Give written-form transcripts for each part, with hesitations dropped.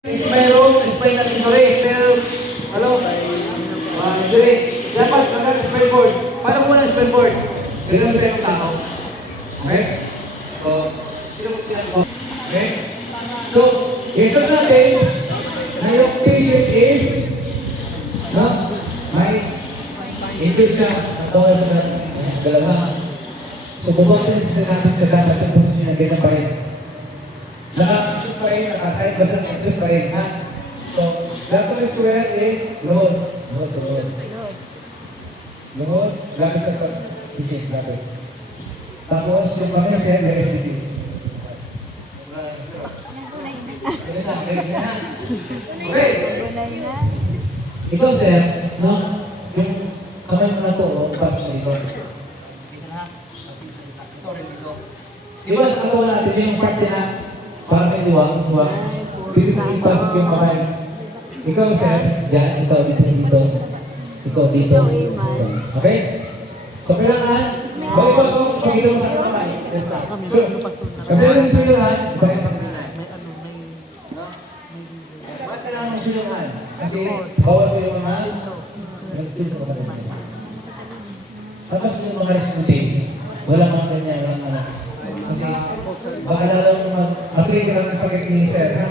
Mayroong spinal injury, pero, injury. Dapat mag-spine board. Paano kung wala spine board? Ganun pa yung tao. Okay? So, sino mo pinag-board? Okay? So, ito natin, na yung patient is, may injured siya. Ako na dalawa. So, bubutin natin sa dapat yung gusto niya na ganun pa rin. Naka-assume pa rin, naka-assign ba sa assume pa rin, ha? So, lateral square is load. Load, lapis sa picit, lapis. Tapos, yung pangin siya, LSPP. Okay. Ikaw, sir, no? Yung kamay mo na ito, pasok mo ito. Diba, sa ito natin yung parte na parang may duwang. Pilipinig pasok yung kamay. Ikaw, sir, dyan, ikaw dito. Ikaw dito. Okay? So, kailangan, bakipasok, pagkita mo sa kamay. Kasi yung sunuhan, bakit pagkita? Bakit kailangan ng sunuhan? Kasi, bawal ko yung mga nagpisa ko pa rin. Tapos yung mga resmutin, wala mga ganyan lang anak. Kasi, baka lang mag-agree ka lang ng sakit ni sir, ha?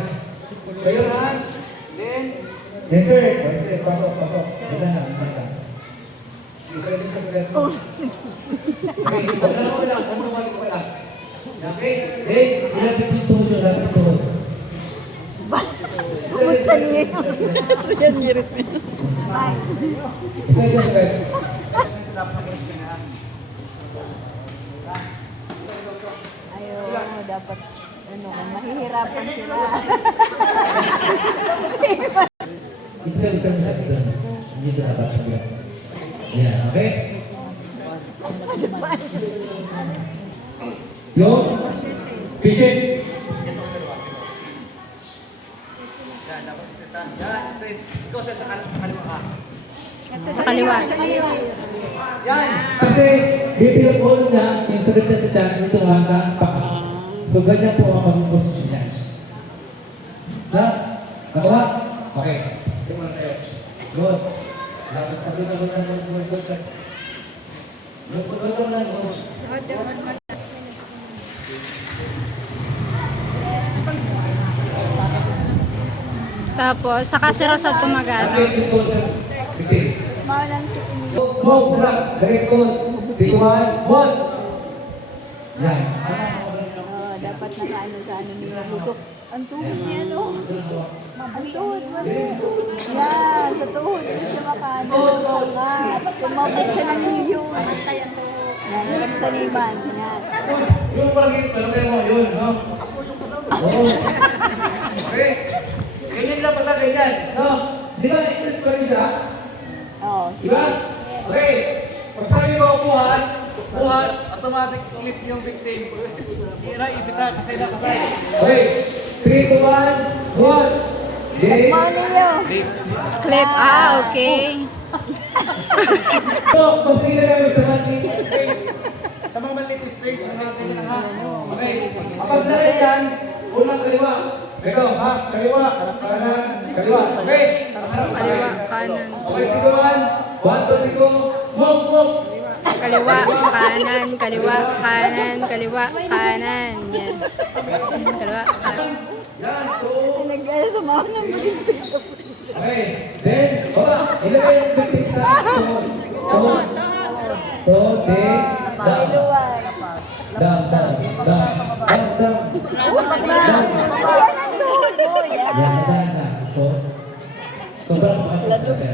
Kayo na, then, yes sir, pasok. Wala na. Sir, sa sakit mo. Okay, wala. Okay, then, ilapit yung tuhod. Buksan niya yun. Yan, mirip niya. Isa yung sakit. Ayaw, dapat, mahihirapan sila. Isa yung sakit. Hindi ka dapat sabihin. Yan, okay? Yung patient. Yan, dapat isita. Yan, straight. Ikaw sa kaliwa ka. Sa kaliwa. Yan, kasi dito yung all niya, yung sakit na sa tiyan, ito lang sa paka. So, ganyan po ang pag-posisyon niya. Na? Nakuha? Okay. Ito muna tayo. Good. Dapat sabi na good. Good lang. Tapos, saka si Rosal tumagana. Mawalan si Pinili. Move, drop. Very good. Take one. Yan. Dapat nakaano sa nila. Ang tuhod niya, no? Ang tuhod. Yan, sa tuhod. Hindi siya makaano. Tumapit siya ng iyo. Yan, yung saliman. Yan. Yung palagay, palagay mo, yun, no? Oo. Okay. Ganyan lang pala, ganyan, no? Di ba, straight pa rin siya? Oo. Di ba? Okay. Pag sabi ko, buhat, automatic clip yung victim. Ibita kasi nakasay. Okay. 3, 2, 1, 1. Paano niyo? Clip, okay. So, mas ginagamit sa maliit na space. Sa mga maliit na space, mga ganyan ha. Okay. Kapag narin yan, unang kaliwa. Ito, ha? Kaliwa, kanan, kaliwa. Okay. Kaliwa, kanan. Okay, tiguan. 1, 2, 3, move. Kaliwa, kanan, kaliwa, kanan, kaliwa, kanan. Yan. Kaliwa, kanan. Yan, 2. Nag-ano sa mga ng balimbing. Okay. Then, baba. Ilagay yung bitik sa tuhod. Tuhod. Then, down. Yan, so, sobrang pakatid sa sir.